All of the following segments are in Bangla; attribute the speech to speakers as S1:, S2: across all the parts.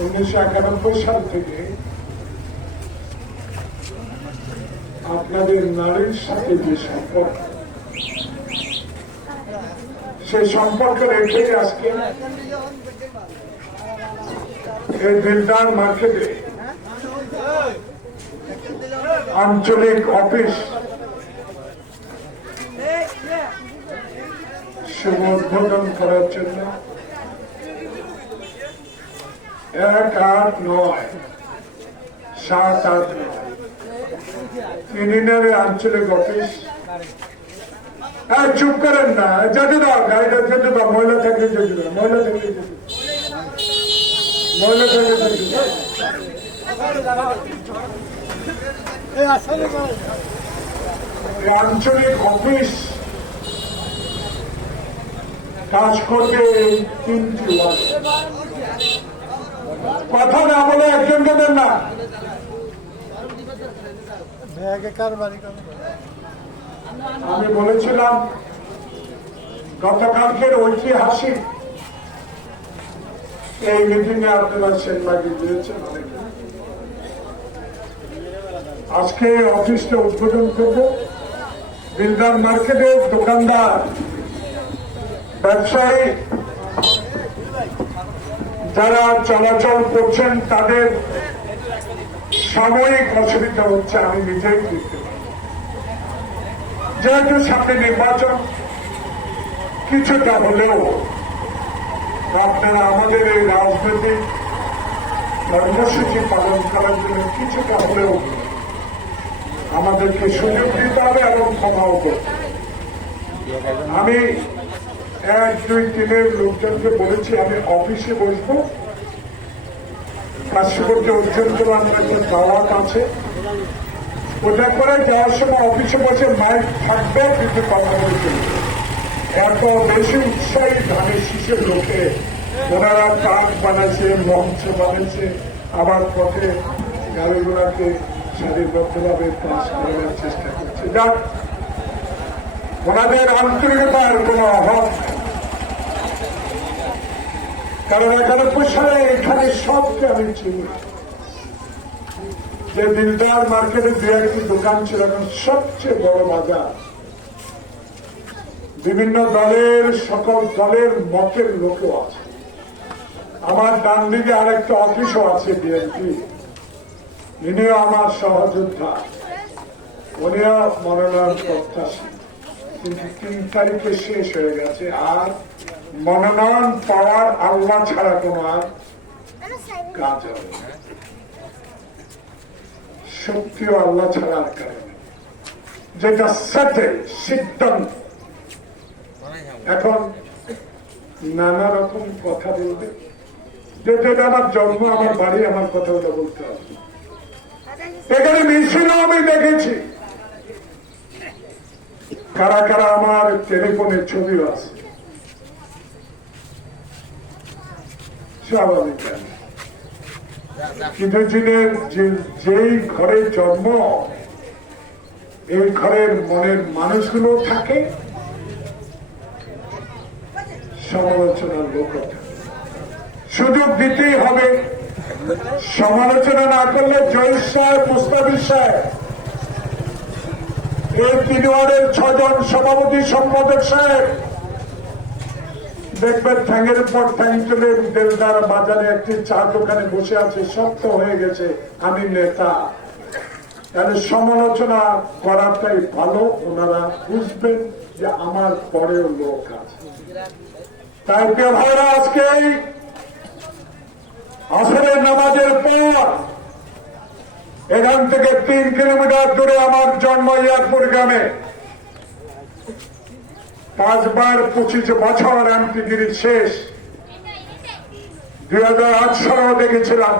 S1: উনিশশো একানব্বই সাল থেকে আপনাদের নারীর সাথে যে সম্পর্ক, সেই সম্পর্ক রেখে আজকে এই দিলদার মার্কেটে আঞ্চলিক অফিস শুভ উদ্বোধন করার জন্য এক আট নয় সাত আট নয়। তিন আঞ্চলিক অফিস। হ্যাঁ চুপ করেন না যেতে দাও গাড়িটা যেতে দাও মহিলা থাকলে যেতে দাও মহিলা থাকলে মহিলা থাকলে আঞ্চলিক অফিস কাজ এই তিনটি কথা না বলে একজনকে দেন না। আমি বলেছিলাম গতকালকের ঐতিহাসিক এই মিটিং এ আপনারা সেনবাগি দিয়েছেন আজকে অফিসটা উদ্বোধন করব। বিলদার মার্কেটের দোকানদার ব্যবসায়ী যারা চলাচল করছেন তাদের সাময়িক অসুবিধা হচ্ছে, আমি নিজেই পাই। যেহেতু সামনে নির্বাচন, কিছুটা হলেও আপনারা আমাদের এই রাজনৈতিক কর্মসূচি পালন করার জন্য কিছুটা হলেও আমাদেরকে সুযোগ দিতে হবে এবং ক্ষমাও করতে আমি দুই তিনের লোকজনকে বলেছি, আমি অফিসে বসবো। পার্শ্ববর্তী অত্যন্ত আমার একটা দাওয়াত আছে। ওটা করে যাওয়ার সময় অফিসে বসে মাইক থাকবে, কিন্তু কথা এত বেশি উৎসাহী ধানের শীষের লোকে। ওনারা কাঠ বানাচ্ছে মঞ্চ বানাচ্ছে আবার পথে গাড়িগুলাকে সারিবদ্ধভাবে পাস করার চেষ্টা করছে। যাক, ওনাদের আন্তরিকতার কোনো অভাব। কারণ একানব্বই সালে এখানে সবকে আমি চিনি। যে দিলদার মার্কেটে দু একটি দোকান ছিল এখন সবচেয়ে বড় বাজার। বিভিন্ন দলের, সকল দলের মতের লোকও আছে। আমার ডান দিকে আরেকটা অফিসও আছে বিএনপি ইনিও আমার সহযোদ্ধা। উনিও মনোনয়ন প্রত্যাশী। কিন্তু তিন তারিখে শেষ হয়ে গেছে, আর মনোনয়ন পাওয়ার আল্লাহ ছাড়া কোনো কাজ হবে শক্তিও আল্লাহ ছাড়া আর কারণ যেটা সাথে সিদ্ধান্ত। এখন নানা রকম কথা বলবে। যেটা আমার জন্ম, আমার বাড়ি, আমার কথা ওটা বলতে হবে। এখানে মিছিলও আমি দেখেছি। কারা কারা আমার টেলিফোনের ছবিও আছে। স্বাভাবিক কিন্তু যে- যেই ঘরে জন্ম, এই ঘরের মনের মানুষগুলো থাকে, সমালোচনার লোক সুযোগ দিতেই হবে। সমালোচনা না করলে জয়েশ সাহেব মুস্তাফিজ সাহেব এই তিন ওয়ার্ডের ছজন সভাপতি, সম্পাদক সাহেব দেখবেন ঠ্যাঙের ঠ্যাং দেলদার বাজারে একটি চা দোকানে বসে আছে, শক্ত হয়ে গেছে, আমি নেতা। সমালোচনা করাটাই ভালো, ওনারা বুঝবেন যে আমার পরেও লোক আছে। আজকে এই নামাজের পর এখান থেকে তিন কিলোমিটার দূরে আমার জন্ম ইয়ারপুর গ্রামে। পাঁচবার পঁচিশ বছর এমপিগিরি শেষ। দুই হাজার আট সালেও দেখেছিলাম।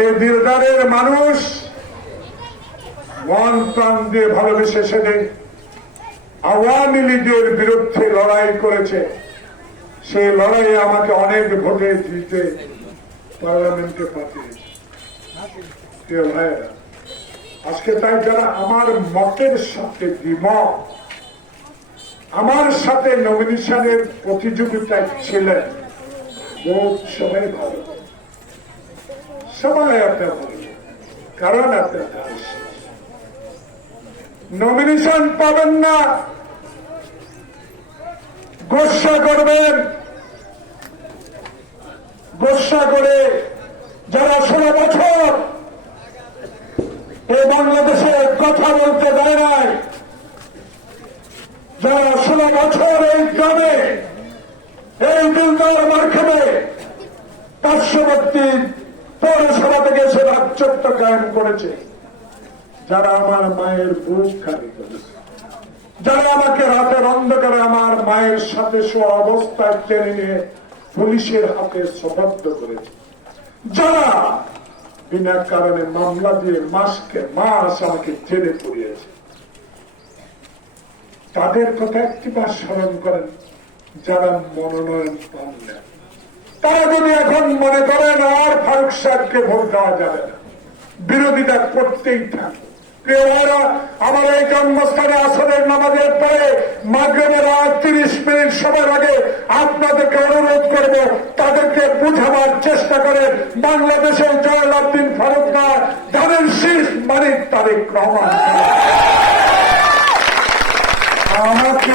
S1: এই দিলদারের মানুষ মন প্রাণ দিয়ে ভালোবেসে সেদিন আওয়ামী লীগের বিরুদ্ধে লড়াই করেছে। সেই লড়াইয়ে আমাকে অনেক ভোটে দিতে পার্লামেন্টে পাঠিয়েছে। আজকে তাই যারা আমার মতের সাথে দ্বিমত আমার সাথে নমিনেশনের প্রতিযোগিতায় ছিলেন। বহুত সবাই ভালো। সবাই আপনার ভালো কারণ আপনার নমিনেশন পাবেন না। গোসা করবেন। গোসা করে যারা ষোলো বছর এই বাংলাদেশে কথা বলতে দেয় নাই যারা ষোলো বছর এই গ্রামে, এই দিলদার মার্কেটে পার্শ্ববর্তী পৌরসভা থেকে সে রাজ্যত্ব কায়েম করেছে। যারা আমার মায়ের বুক খালি করেছে। যারা আমাকে রাতের অন্ধকারে আমার মায়ের সাথে শোয়া অবস্থায় টেনে নিয়ে পুলিশের হাতে সবদ্ধ করেছে। যারা বিনা কারণে মামলা দিয়ে মাসকে মাস আমাকে জেলে পড়িয়েছে। তাদের কথা একটিবার স্মরণ করেন, যারা মনোনয়ন পান না তারা যদি এখন মনে করেন আর ফারুক সাহেবকে ভোট দেওয়া যাবে না, বিরোধিতা করতেই থাকে আমার এই জন্মস্থানে আসরের নামাজের পরে তিরিশ মিনিট সময় আগে আপনাদেরকে অনুরোধ করব, তাদেরকে বুঝাবার চেষ্টা করে বাংলাদেশের জয়লাদ্দিন ফারুক না, ধানের শীষ মানিক তারেক রহমান। আমাকে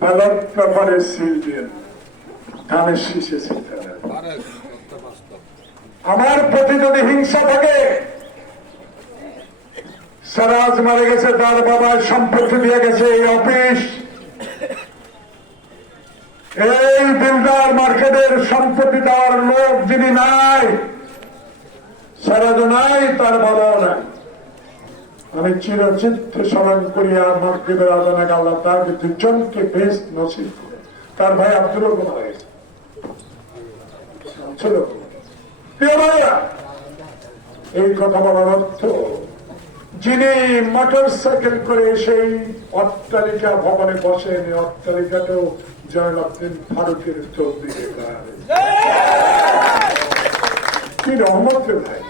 S1: ব্যালট পেপারে সিল শীষে আমার প্রতি যদি হিংসা থাকে, সারাজ মারা গেছে, তার বাবার সম্পত্তি দিয়ে গেছে এই অফিস। এই বিল্ডার মার্কেটের সম্পত্তি দেওয়ার লোক যিনি নাই সারাজ নাই, তার বাবাও নাই। আমি চিরচিত্ত স্মরণ করিয়া মসজিদের আদানা আল্লাহ তার দুজনকে বেশ নসিব তার ভাই আব্দুল এই কথা বলার অর্থ, যিনি মোটর সাইকেল করে সেই অট্টালিকা ভবনে বসেন, এই অট্টালিকাতেও জয়নাদ্দিন ফারুকের চোখ দিকে কি রহমত ভাই।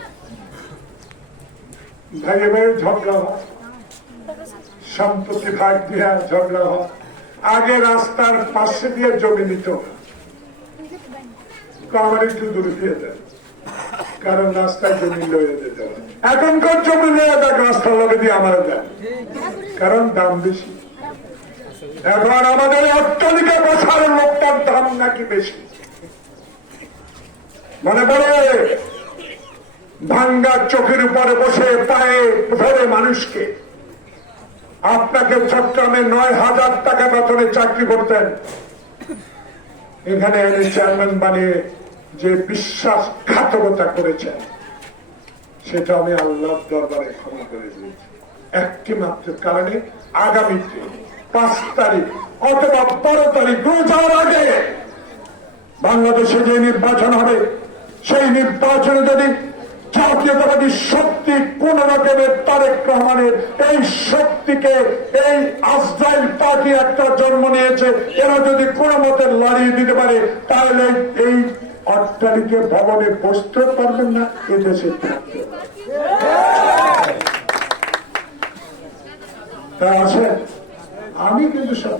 S1: ভাই এবারে ঝগড়া হয়, সম্পত্তি ভাগ দিয়ে ঝগড়া হয়, আগে রাস্তার পাশে দিয়ে জমি নিত। আমার একটু দূরে দিয়ে দেন, কারণ রাস্তায় জমি লয়ে যেতে এখনকার জমি লয়ে দেখ রাস্তার লগে দিয়ে আমার দেন, কারণ দাম বেশি। এখন আমাদের অট্টালিকা বসার লোকটার দাম নাকি বেশি। মনে পড়ে? ভাঙ্গা চোখের উপরে বসে পায়ে ধরে মানুষকে। আপনাকে চট্টগ্রামে নয় হাজার টাকা বেতনে চাকরি করতেন। এখানে এনে চেয়ারম্যান বানিয়ে যে বিশ্বাসঘাতকতা করেছেন, সেটা আমি আল্লাহ দরবারে ক্ষমা করে দিয়েছি। একটি মাত্র কারণে আগামীতে পাঁচ তারিখ অথবা বারো তারিখ রোজার আগে বাংলাদেশে যে নির্বাচন হবে, সেই নির্বাচনে যদি জাতীয়তাবাদী শক্তি কোন রকমের তারেক রহমানের এই শক্তিকে এই আজরাইল পার্টি একটা জন্ম নিয়েছে। এরা যদি কোনো মতে লড়িয়ে দিতে পারে, তাহলে এই অট্টালিকে ভবনে বসতে পারবেন না, এদেশে আছে? আমি কিন্তু সব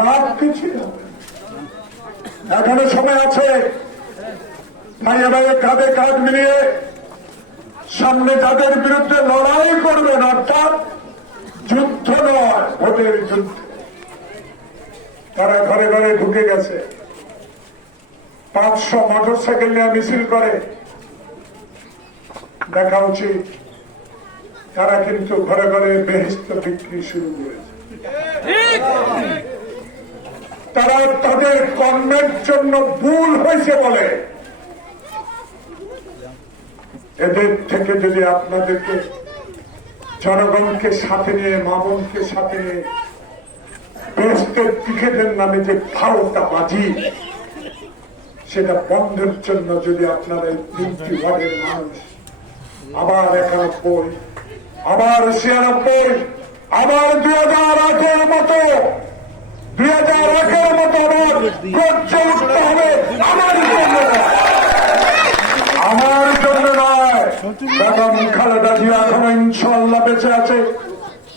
S1: লাভ হবে এখনও সময় আছে। ভাইয়া কাঁধে কাঁধ মিলিয়ে সামনে তাদের বিরুদ্ধে লড়াই করবেন, অর্থাৎ যুদ্ধ নয়, ভোটের যুদ্ধ। তারা ঘরে ঘরে ঢুকে গেছে। পাঁচশো মোটর সাইকেল নিয়ে মিছিল করে। দেখা উচিত, তারা কিন্তু ঘরে ঘরে বেহিস্ত বিক্রি শুরু করেছে। তারা তাদের কর্মের জন্য ভুল হয়েছে বলে এদের থেকে যদি আপনাদেরকে জনগণকে সাথে নিয়ে, মামনকে সাথে নিয়ে বেহেস্তের টিকেটের নামে যে ভারতটা বাজি, সেটা বন্ধের জন্য যদি আপনারা তিনটি ওয়ার্ডের মানুষ আবার একানব্বই, আবার ছিয়ানব্বই, আবার দুই হাজার আটের মতো দুই হাজার একের মতো আমার আমার বেঁচে আছে।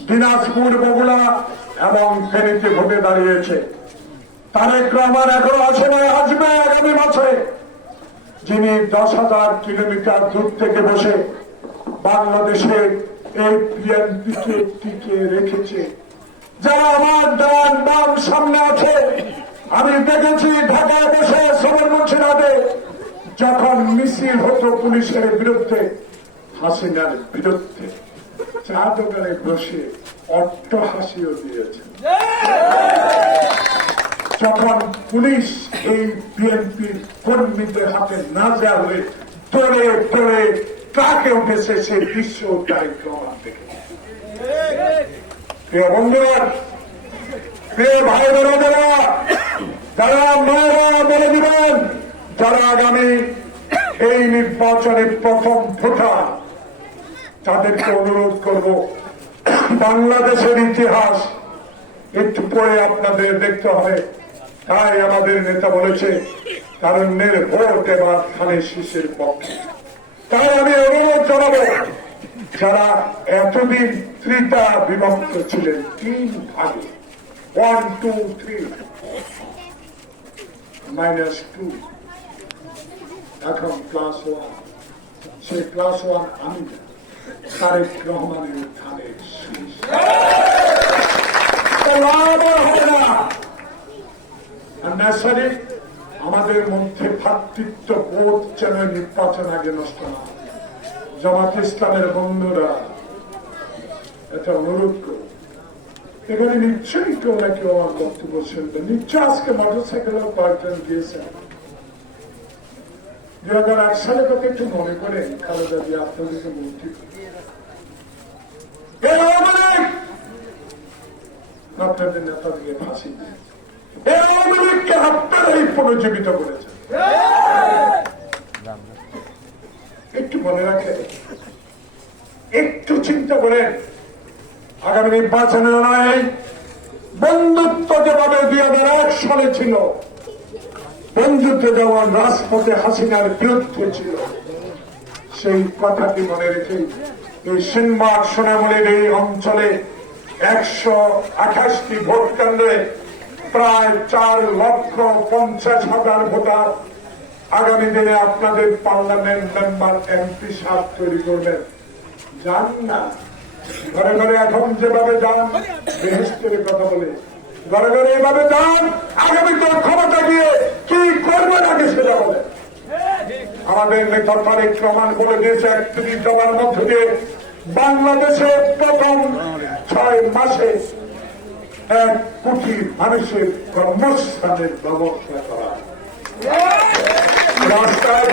S1: দিনাজপুর, বগুড়া এবং ফেনীতে ভোটে দাঁড়িয়েছে। তারেক রহমান এখনও সময় আসবে আগামী মাসে। যিনি দশ হাজার কিলোমিটার দূর থেকে বসে বাংলাদেশের এই বিএনপিকে টিকে রেখেছে। যারা আমার ডান বাম সামনে আছে, আমি দেখেছি ঢাকায় বসে সবরমুন্সিরাতে যখন মিছিল হতো পুলিশের বিরুদ্ধে, হাসিনার বিরুদ্ধে চা দোকানে বসে অট্ট হাসিও দিয়েছেন। যখন পুলিশ এই বিএনপি কর্মীদের হাতে না হয়ে তোলে তোলে ট্রাকে উঠেছে দৃশ্য তারিখ প্রমাণ দেখে। প্রিয় বন্ধুরা ভাই বোনেরা যারা মায়েরা বলে দিবেন যারা আগামী এই নির্বাচনে প্রথম ভোটার, তাদেরকে অনুরোধ করব, বাংলাদেশের ইতিহাস একটু পরে আপনাদের দেখতে হবে। তাই আমাদের নেতা বলেছে, কারণের ভোট এবার খানে শীষের পক্ষে। তাই আমি অনুরোধ জানাব, যারা এতদিন ত্রিতা বিভক্ত ছিলেন, তিন ভাগে one two three minus two এখন ক্লাস ওয়ান সেই ক্লাস ওয়ান আমি তারেক রহমানের উত্থানের শীষ। লাভ আর হবে না। আর ন্যাসারি আমাদের মধ্যে ভ্রাতৃত্ব বোধ যেন নির্বাচন আগে নষ্ট না। জামাত ইসলামের বন্ধুরা এটা অনুরোধ করো এখানে নিশ্চয়ই কেউ না কেউ আমার বক্তব্য শুনবে। নিশ্চয় আজকে মোটর সাইকেলেও কয়েকজন গিয়েছেন। হাজার আট সালে একটু মনে করেন খালেদা লীগ আপনাদের ফাঁসি। আপনারাই পুনর্জীবিত একটু মনে রাখে একটু চিন্তা করেন, আগামী নির্বাচনে নয়, বন্ধুত্ব যেভাবে দুই হাজার এক সালে ছিল বন্ধুত্ব যেমন রাজপথে হাসিনার বিরুদ্ধে ছিল সেই কথাটি মনে রেখে এই সিনবাগ সোনামলির এই অঞ্চলে একশো আঠাশটি ভোট কেন্দ্রে প্রায় চার লক্ষ পঞ্চাশ হাজার ভোটার আগামী দিনে আপনাদের পার্লামেন্ট মেম্বার এমপি সাপ তৈরি করবেন। যান না। ঘরে ঘরে এখন যেভাবে যান বৃহস্পতির কথা বলে ঘরে এভাবে যান, আগামী তোর ক্ষমতা দিয়ে কি করবে নাকি সেটা বলে। আমাদের নেতা তারেক রহমান বলে দিয়েছে একত্রিশ দফার মধ্য দিয়ে বাংলাদেশের প্রথম ছয় মাসে এক কোটি মানুষের কর্মস্থানের ব্যবস্থা করা। রাস্তায়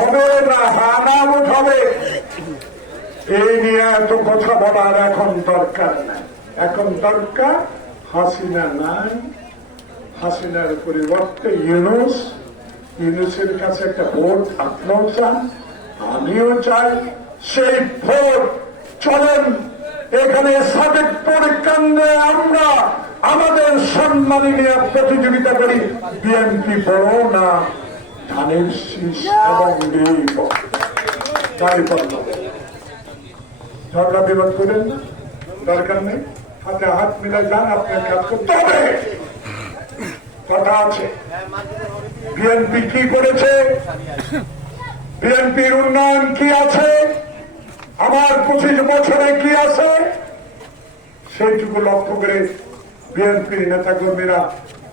S1: হবে না হানামত হবে এই নিয়ে এত কথা বলার এখন দরকার নাই। এখন দরকার হাসিনা নাই হাসিনার পরিবর্তে ইউনুস, ইউনুসের কাছে একটা ভোট আপনিও চান, আমিও চাই সেই ভোট। চলেন, এখানে সাবেক কেন্দ্রে আমরা আমাদের সম্মানী নিয়ে প্রতিযোগিতা করি। বিএনপি বড় না, ধানের শীষ এবং ঝগড়া বিবাদ করেন না? দরকার নেই? হাতে হাত মিলে যান আপনার কাজ করতে হবে। কথা আছে। বিএনপি কি করেছে? বিএনপির উন্নয়ন কি আছে? আমার পঁচিশ বছরে কি আছে? সেইটুকু লক্ষ্য করে বিএনপির নেতাকর্মীরা,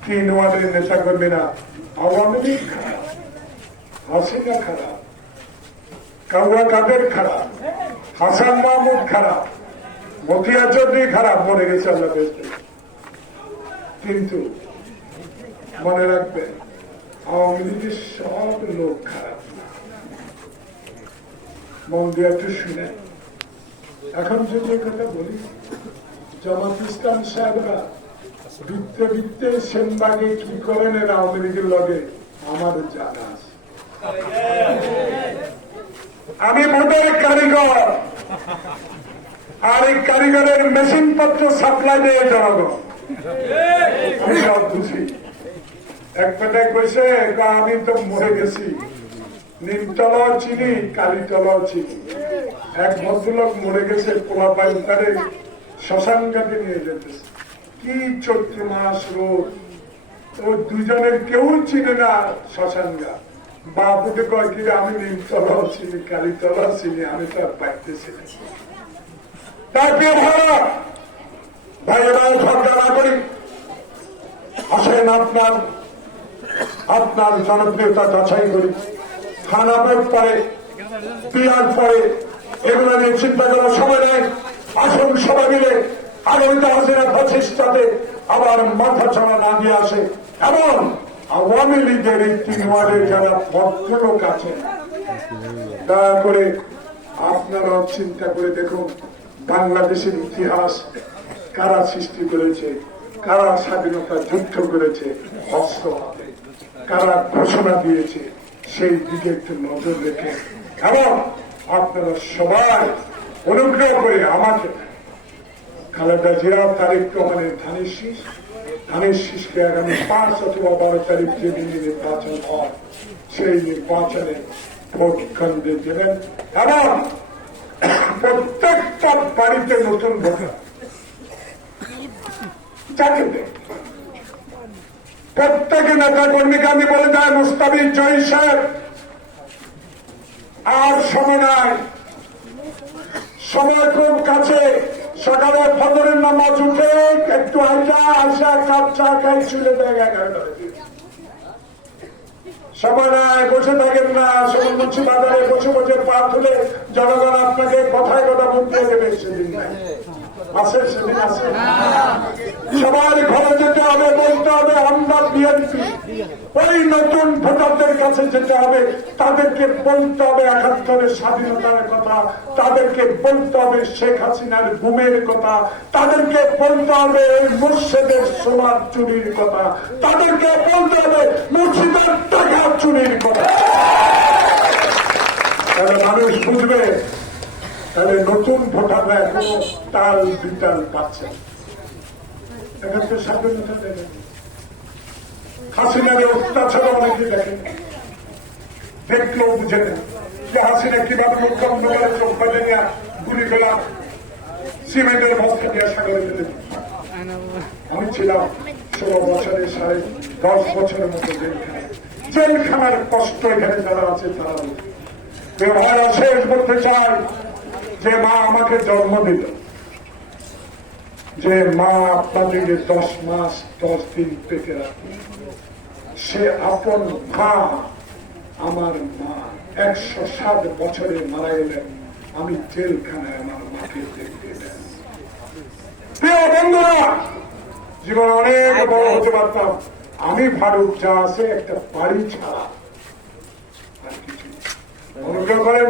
S1: তিন ওয়ার্ডের নেতাকর্মীরা, আওয়ামী লীগ খারাপ, হাসিনা খারাপ কাউয়া কাদের খারাপ, হাসান মাহমুদ খারাপ মতিয়া চৌধুরী খারাপ মনে গেছে আল্লাহ কিন্তু মনে রাখবেন, আওয়ামী লীগের সব লোক খারাপ। মন দিয়ে একটু শুনে। এখন যদি কথা বলি, জামাত ইসলাম সাহেবরা বৃত্তে বৃত্তে সেনবাগে কি করেন এরা আওয়ামী লীগের লগে, আমার জানা আছে। আমি ভোটের কারিগর। আর এই কারিগরের মেশিন পত্র সাপ্লাই দিয়ে জনগণ। বুঝি। এক কথায় কইছে আমি তো মরে গেছি। নিমতলাও চিনি কালীতলাও চিনি। এক ভদ্রলোক মরে গেছে পোলা পাইল তারে শ্মশান ঘাটে নিয়ে যেতেছে। কি চৈত্র মাস রোদ ও দুজনের কেউ চিনে না শ্মশান ঘাট বাপুকে কয়, কি আমি নিমতলাও চিনি কালীতলাও চিনি, আমি তো আর পাইতেছি আপনার আপনার জনপ্রিয়তা যাচাই করি। খানা পেট পরে, পিয়ার পরে, এগুলো নিয়ে চিন্তা করার সময় নেই আসুন সবাই মিলে, আগামীতে আবার মাথা ছাড়া না দিয়ে আসে। এবং আওয়ামী লীগের এই তিন যারা ভদ্রলোক আছেন দয়া করে আপনারাও চিন্তা করে দেখুন। বাংলাদেশের ইতিহাস কারা সৃষ্টি করেছে, কারা স্বাধীনতা যুদ্ধ করেছে, অস্ত্র হাতে, কারা ঘোষণা দিয়েছে, সেই দিকে একটু নজর রেখে। এবং আপনারা সবাই অনুগ্রহ করে আমাকে খালেদা জিয়া তারিখ রহমানের ধানের শীষ, ধানের শীষকে আগামী পাঁচ অথবা বারো তারিখ যেদিন নির্বাচন হয়, সেই নির্বাচনে ভোট কেন্দ্রে দেবেন। এবং প্রত্যেকটা বাড়িতে নতুন ভোটার যাকে প্রত্যেকে নেতা কর্মীকে আমি বলে দেয় মুস্তাবিজ জয় সাহেব, আর সময় নাই। সময় খুব কাছে। সকালে ফজরের নামাজ উঠে একটু হাইটা আসা কাপ চা খাই চলে দেয় নাই বসে থাকেন না মুন্সি বাজারে বসে বসে পা তুলে জনগণ আপনাকে কথায় কথা বলতে দেবে সেদিন। নাই আছে সেদিন আছে। সবার ঘরে যেতে হবে, বলতে হবে, আমরা বিএনপি। ওই নতুন ভোটারদের কাছে যেতে হবে, তাদেরকে বলতে হবে একাত্তরের স্বাধীনতার কথা, তাদেরকে বলতে হবে শেখ হাসিনার ঘুমের কথা, তাদেরকে বলতে হবে এই মুর্শেদের সোনার চুরির কথা, তাদেরকে বলতে হবে মুর্শিদের টাকা চুরির কথা। মানুষ বুঝবে তাহলে নতুন ভোটাররা এখনও তাল বিতাল পাচ্ছে। না। স্বাধীনতা দেবে হাসিনার অত্যাচার অনেকে দেখেন। দেখলেও বুঝে নেন যে হাসিনা কীভাবে মুখ্যমন্ত্রী চোখ ফেলে নিয়ে গুলি গোলা সিমেন্টের বস্তা নিয়ে সাগরে ফেলে আমি ছিলাম ষোলো বছরের সাড়ে দশ বছরের মতো জেলখানায়। জেলখানার কষ্ট এখানে যারা আছে তারা শেষ করতে চায় যে মা আমাকে জন্ম দিল, যে মা আপনাদেরকে দশ মাস, দশ দিন পেটে রাখবে সে আপন মা আমার মা। একশো সাত বছরে মারা গেলেন, আমি জেলখানায় আমার মাকে দেখতে জীবন অনেক বড় হতে পারতাম। আমি ফারুক যা আছে একটা বাড়ি ছাড়া অনুগ্রহ করেন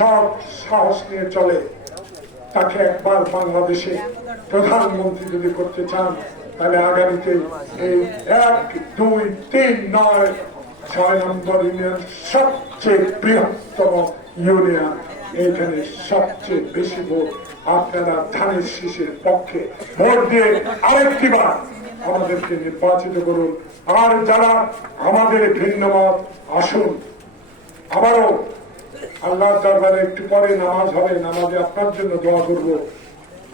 S1: সব সাহস নিয়ে চলে। তাকে একবার বাংলাদেশে প্রধানমন্ত্রী যদি করতে চান, তাহলে আগামীতে এই এক, দুই, তিন, নয়, ছয় নম্বর ইউনিয়ন সবচেয়ে বৃহত্তম ইউনিয়ন। এইখানে সবচেয়ে বেশি ভোট আপনারা ধানের শীষের পক্ষে ভোট দিয়ে আরেকটি বার আমাদেরকে নির্বাচিত করুন। আর যারা আমাদের ভিন্ন মত আসুন। আবারও আল্লাহ দরবারে একটু পরে নামাজ হবে, নামাজে আপনার জন্য দোয়া করব।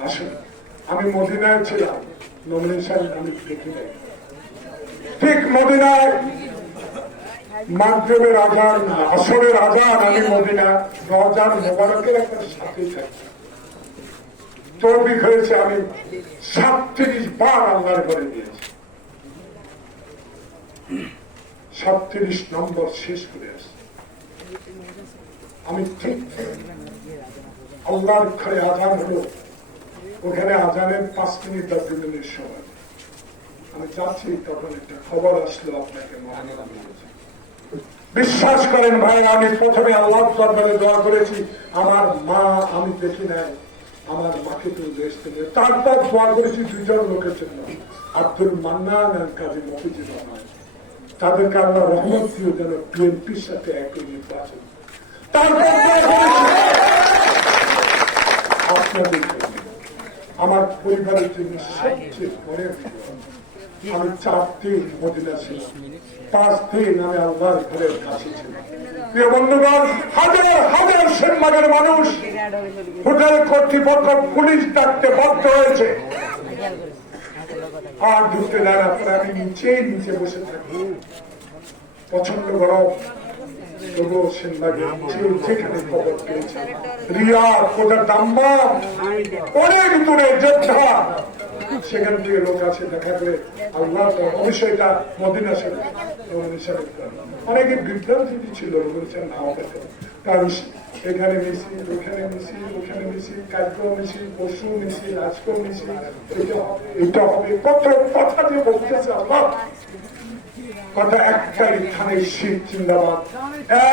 S1: আসুন, আমি মদিনায় ছিলাম নমিনেশন আমি দেখি নাই। ঠিক মদিনায় মাধ্যমের আজান, আসরের আজান আমি মদিনা নজান মোবারকের একটা সাথে থাকি। তৌফিক হয়েছে, আমি সাতত্রিশ বার আল্লাহর করে দিয়েছি সাতত্রিশ নম্বর শেষ করে আসছি। আমি ঠিক আল্লাহর ঘরে আজান হলো। ওখানে আজানের পাঁচ মিনিট বা দু মিনিট সময়। আমি যাচ্ছি, তখন একটা খবর আসলো আপনাকে বিশ্বাস করেন ভাই, আমি প্রথমে আল্লাহ দরবারে দোয়া করেছি, আমার মা আমি দেখি নাই, আমার মাকে তো দেখতে নেই তারপর দোয়া করেছি দুজন লোকের জন্য, আব্দুল মান্নান আর কাজী মফিজুর রহমান। তাদেরকে আল্লাহ রহমত দিয়ে যেন বিএনপির সাথে একই নির্বাচন। আমার পরিবারের জন্য সবচেয়ে আমি চার দিন মদিনা ছিলাম। পাঁচ দিন আমি আল্লাহর ঘরের কাছে ছিলাম। মানুষ হোটেল কর্তৃপক্ষ হয়েছে। আর ঢুকতে আমি নিচেই নিচে বসে থাকি। পছন্দ গরম তবুও সেনবাগে যে যেখানে খবর পেয়েছে। রিয়া কোটা দাম্মা অনেক বিভ্রান্তি ছিল, বলছেন কারণ এখানে মিছিল, ওখানে মিছিল ওখানে মিছিল কাব্য মিছিল, পশু মিছিল আজক মিছিল এটা হবে। কত কথা যে বলতেছে আল্লাহ। কথা একটাই খানের শীত জিন্দাবাদ।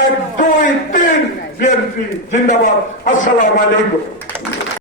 S1: এক দুই তিন বিএনপি জিন্দাবাদ। আসসালাম আলাইকুম।